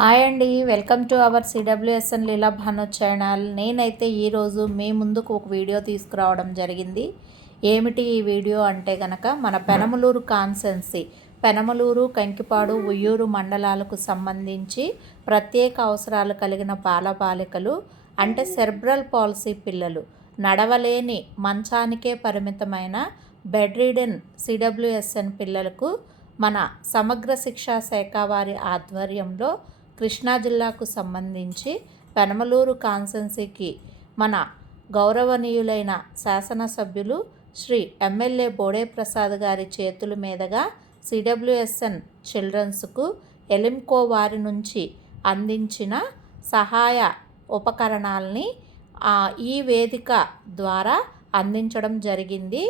Hi అండి. Welcome to our CWSN Leela Bhanu channel. నేనైతే ఈరోజు మీ ముందుకు ఒక వీడియో తీసుకురావడం జరిగింది. ఏమిటి ఈ వీడియో అంటే గనక మన పెనమలూరు కాన్సెన్సీ పెనమలూరు కంకిపాడు ఉయ్యూరు మండలాలకు సంబంధించి ప్రత్యేక అవసరాలు కలిగిన బాలబాలికలు అంటే సెర్బ్రల్ పాలసీ పిల్లలు నడవలేని మంచానికే పరిమితమైన బెడ్ రీడెన్ సిడబ్ల్యూఎస్ఎన్ పిల్లలకు మన సమగ్ర శిక్షా శాఖ వారి ఆధ్వర్యంలో కృష్ణా జిల్లాకు సంబంధించి పెనమలూరు కాన్సెన్సీకి మన గౌరవనీయులైన శాసనసభ్యులు శ్రీ ఎమ్మెల్యే బోడే ప్రసాద్ గారి చేతుల మీదుగా సిడబ్ల్యూఎస్ఎన్ చిల్డ్రన్స్కు ఎలింకో వారి నుంచి అందించిన సహాయ ఉపకరణాలని ఈ వేదిక ద్వారా అందించడం జరిగింది.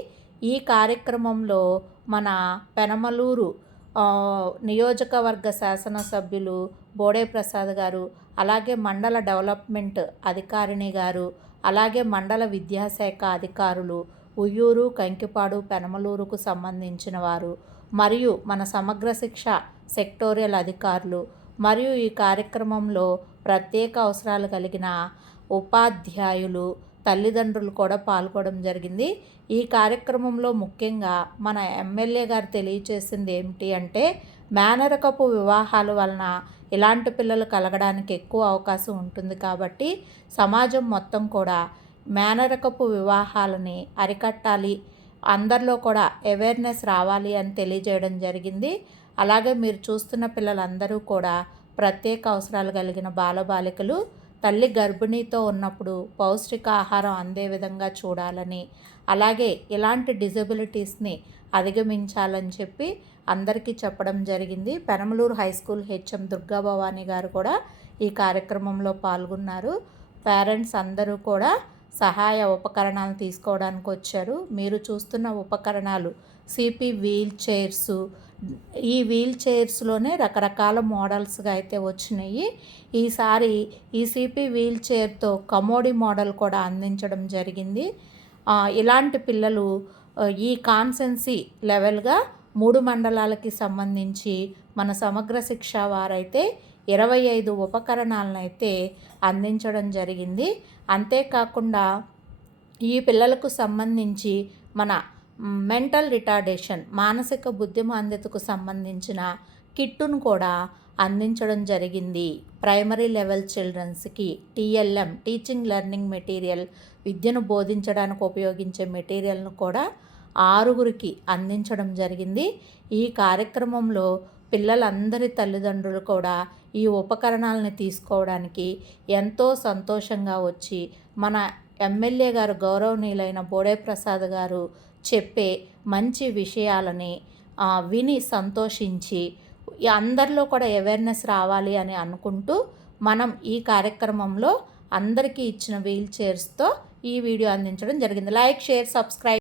ఈ కార్యక్రమంలో మన పెనమలూరు నియోజకవర్గ శాసనసభ్యులు బోడే ప్రసాద్ గారు అలాగే మండల డెవలప్మెంట్ అధికారిణి గారు అలాగే మండల విద్యాశాఖ అధికారులు ఉయ్యూరు కంకిపాడు పెనమలూరుకు సంబంధించిన వారు మరియు మన సమగ్ర శిక్ష సెక్టోరియల్ అధికారులు మరియు ఈ కార్యక్రమంలో ప్రత్యేక అవసరాలు కలిగిన ఉపాధ్యాయులు తల్లిదండ్రులు కూడా పాల్గొనడం జరిగింది. ఈ కార్యక్రమంలో ముఖ్యంగా మన ఎమ్మెల్యే గారు తెలియచేసింది ఏమిటి అంటే మేనరకపు వివాహాల వలన ఇలాంటి పిల్లలు కలగడానికి ఎక్కువ అవకాశం ఉంటుంది కాబట్టి సమాజం మొత్తం కూడా మేనరకపు వివాహాలని అరికట్టాలి. అందరిలో కూడా అవేర్నెస్ రావాలి అని తెలియజేయడం జరిగింది. అలాగే మీరు చూస్తున్న పిల్లలందరూ కూడా ప్రత్యేక అవసరాలు కలిగిన బాలబాలికలు తల్లి గర్భిణీతో ఉన్నప్పుడు పౌష్టికాహారం అందే విధంగా చూడాలని అలాగే ఇలాంటి డిజబిలిటీస్ని అధిగమించాలని చెప్పి అందరికీ చెప్పడం జరిగింది. Penamaluru high school HM Durga Bhavani గారు కూడా ఈ కార్యక్రమంలో పాల్గొన్నారు. పేరెంట్స్ అందరూ కూడా సహాయ ఉపకరణాలు తీసుకోవడానికి వచ్చారు. మీరు చూస్తున్న ఉపకరణాలు సిపి వీల్ చైర్సు ఈ వీల్ చైర్స్లోనే రకరకాల మోడల్స్గా అయితే వచ్చినాయి. ఈసారి ఈ సిపి వీల్ చైర్తో కమోడి మోడల్ కూడా అందించడం జరిగింది. ఇలాంటి పిల్లలు ఈ కాన్సెన్సీ లెవెల్గా మూడు మండలాలకి సంబంధించి మన సమగ్ర శిక్ష వారైతే ఇరవై ఐదు ఉపకరణాలను అయితే అందించడం జరిగింది. అంతేకాకుండా ఈ పిల్లలకు సంబంధించి మన మెంటల్ రిటార్డేషన్ మానసిక బుద్ధిమాంద్యతకు సంబంధించిన కిట్టును కూడా అందించడం జరిగింది. ప్రైమరీ లెవెల్ చిల్డ్రన్స్కి టీఎల్ఎం టీచింగ్ లెర్నింగ్ మెటీరియల్ విద్యను బోధించడానికి ఉపయోగించే మెటీరియల్ను కూడా ఆరుగురికి అందించడం జరిగింది. ఈ కార్యక్రమంలో పిల్లలందరి తల్లిదండ్రులు కూడా ఈ ఉపకరణాలను తీసుకోవడానికి ఎంతో సంతోషంగా వచ్చి మన ఎమ్మెల్యే గారు గౌరవనీయులైన బోడే ప్రసాద్ గారు చెప్పే మంచి విషయాలని విని సంతోషించి అందరిలో కూడా అవేర్నెస్ రావాలి అని అనుకుంటూ మనం ఈ కార్యక్రమంలో అందరికీ ఇచ్చిన వీల్ చైర్స్తో ఈ వీడియో అందించడం జరిగింది. Like share subscribe